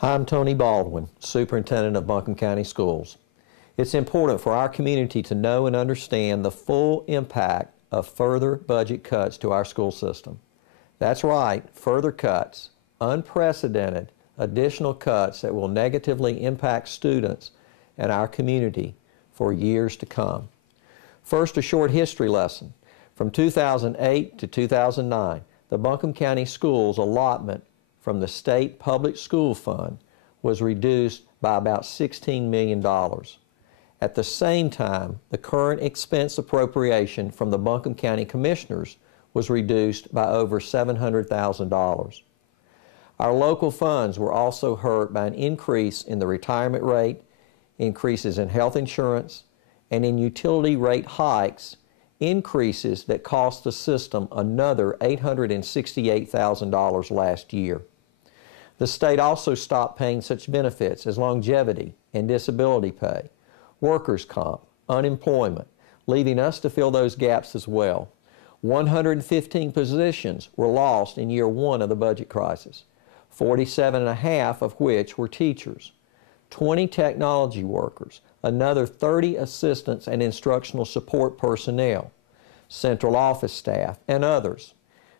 Hi, I'm Tony Baldwin, Superintendent of Buncombe County Schools. It's important for our community to know and understand the full impact of further budget cuts to our school system. That's right, further cuts, unprecedented additional cuts that will negatively impact students and our community for years to come. First, a short history lesson. From 2008 to 2009, the Buncombe County Schools allotment from the State Public School Fund was reduced by about $16 million. At the same time, the current expense appropriation from the Buncombe County Commissioners was reduced by over $700,000. Our local funds were also hurt by an increase in the retirement rate, increases in health insurance, and in utility rate hikes, increases that cost the system another $868,000 last year. The state also stopped paying such benefits as longevity and disability pay, workers' comp, unemployment, leaving us to fill those gaps as well. 115 positions were lost in year one of the budget crisis, 47.5 of which were teachers, 20 technology workers, another 30 assistants and instructional support personnel, central office staff, and others.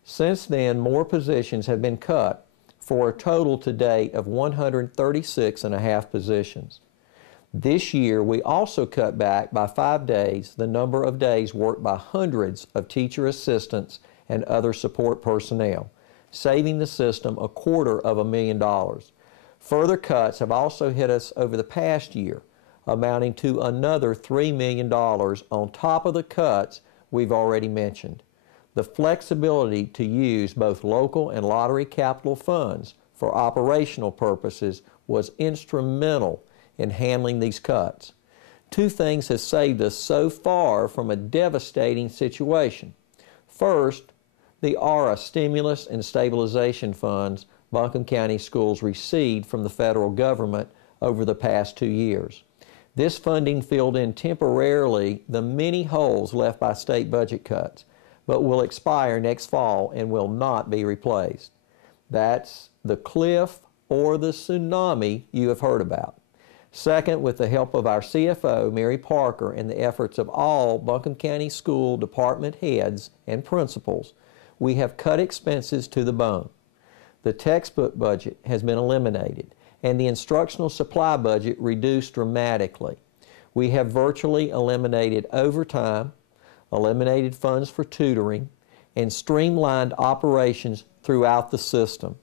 Since then, more positions have been cut for a total to date of 136.5 positions. This year, we also cut back by 5 days the number of days worked by hundreds of teacher assistants and other support personnel, saving the system $250,000. Further cuts have also hit us over the past year, amounting to another $3 million on top of the cuts we've already mentioned. The flexibility to use both local and lottery capital funds for operational purposes was instrumental in handling these cuts. Two things have saved us so far from a devastating situation. First, the ARA stimulus and stabilization funds Buncombe County Schools received from the federal government over the past 2 years. This funding filled in temporarily the many holes left by state budget cuts, but will expire next fall and will not be replaced. That's the cliff or the tsunami you have heard about. Second, with the help of our CFO, Mary Parker, and the efforts of all Buncombe County School department heads and principals, we have cut expenses to the bone. The textbook budget has been eliminated and the instructional supply budget reduced dramatically. We have virtually eliminated overtime, eliminated funds for tutoring, and streamlined operations throughout the system.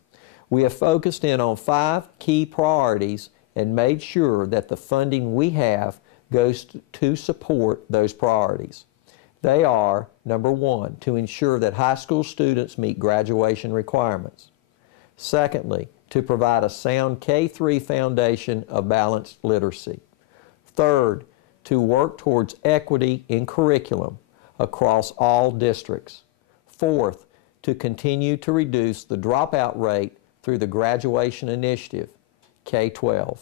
We have focused in on 5 key priorities and made sure that the funding we have goes to support those priorities. They are, number 1, to ensure that high school students meet graduation requirements. Secondly, to provide a sound K-3 foundation of balanced literacy. Third, to work towards equity in curriculum across all districts. Fourth, to continue to reduce the dropout rate through the graduation initiative, K-12.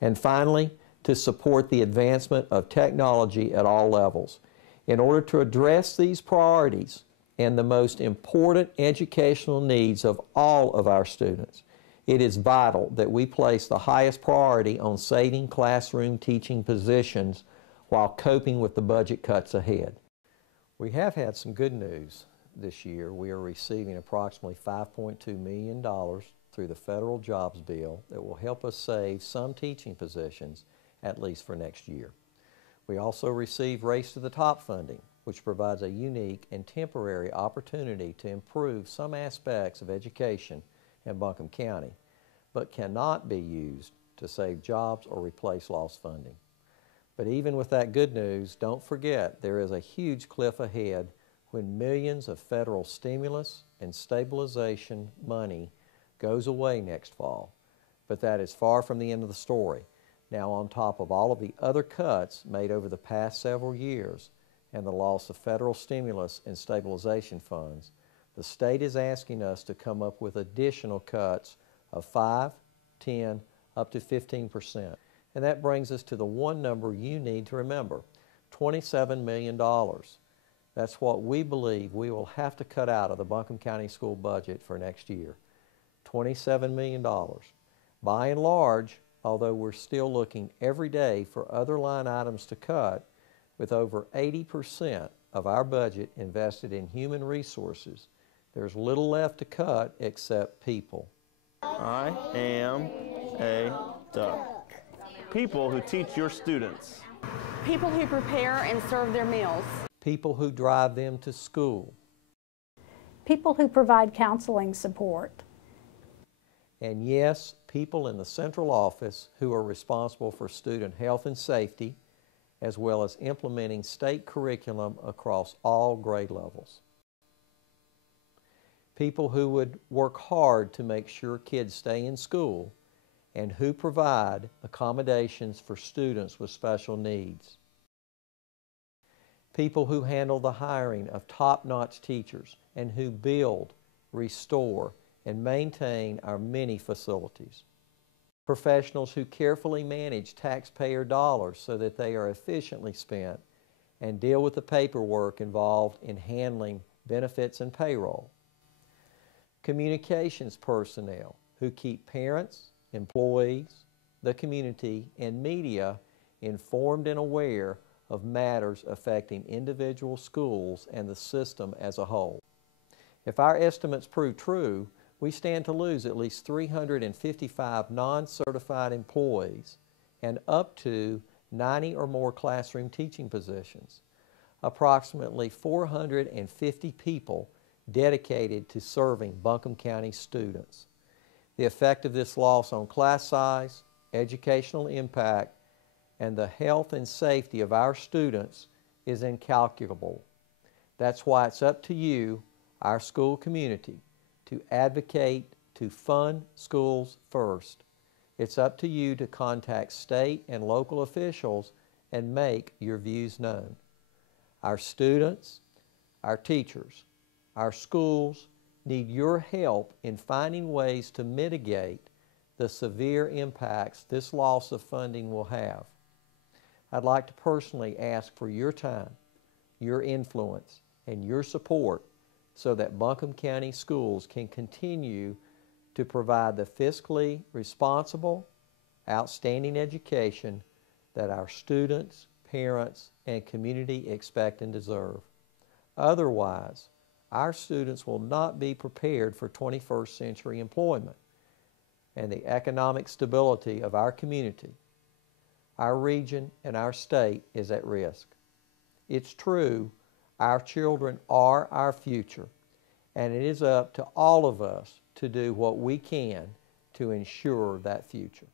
And finally, to support the advancement of technology at all levels. In order to address these priorities and the most important educational needs of all of our students, it is vital that we place the highest priority on saving classroom teaching positions while coping with the budget cuts ahead. We have had some good news this year. We are receiving approximately $5.2 million through the federal jobs bill that will help us save some teaching positions, at least for next year. We also receive Race to the Top funding, which provides a unique and temporary opportunity to improve some aspects of education in Buncombe County, but cannot be used to save jobs or replace lost funding. But even with that good news, don't forget there is a huge cliff ahead when millions of federal stimulus and stabilization money goes away next fall. But that is far from the end of the story. Now, on top of all of the other cuts made over the past several years and the loss of federal stimulus and stabilization funds, the state is asking us to come up with additional cuts of 5, 10, up to 15%. And that brings us to the one number you need to remember, $27 million. That's what we believe we will have to cut out of the Buncombe County School budget for next year. $27 million. By and large, although we're still looking every day for other line items to cut, with over 80% of our budget invested in human resources, there's little left to cut except people. I am a duck. People who teach your students. People who prepare and serve their meals. People who drive them to school. People who provide counseling support. And yes, people in the central office who are responsible for student health and safety, as well as implementing state curriculum across all grade levels. People who would work hard to make sure kids stay in school and who provide accommodations for students with special needs. People who handle the hiring of top-notch teachers and who build, restore, and maintain our many facilities. Professionals who carefully manage taxpayer dollars so that they are efficiently spent and deal with the paperwork involved in handling benefits and payroll. Communications personnel who keep parents, employees, the community, and media informed and aware of matters affecting individual schools and the system as a whole. If our estimates prove true, we stand to lose at least 355 non-certified employees and up to 90 or more classroom teaching positions, approximately 450 people dedicated to serving Buncombe County students. The effect of this loss on class size, educational impact, and the health and safety of our students is incalculable. That's why it's up to you, our school community, to advocate to fund schools first. It's up to you to contact state and local officials and make your views known. Our students, our teachers, our schools need your help in finding ways to mitigate the severe impacts this loss of funding will have. I'd like to personally ask for your time, your influence, and your support so that Buncombe County schools can continue to provide the fiscally responsible, outstanding education that our students, parents, and community expect and deserve. Otherwise, our students will not be prepared for 21st century employment and the economic stability of our community. Our region and our state is at risk. It's true, our children are our future, and it is up to all of us to do what we can to ensure that future.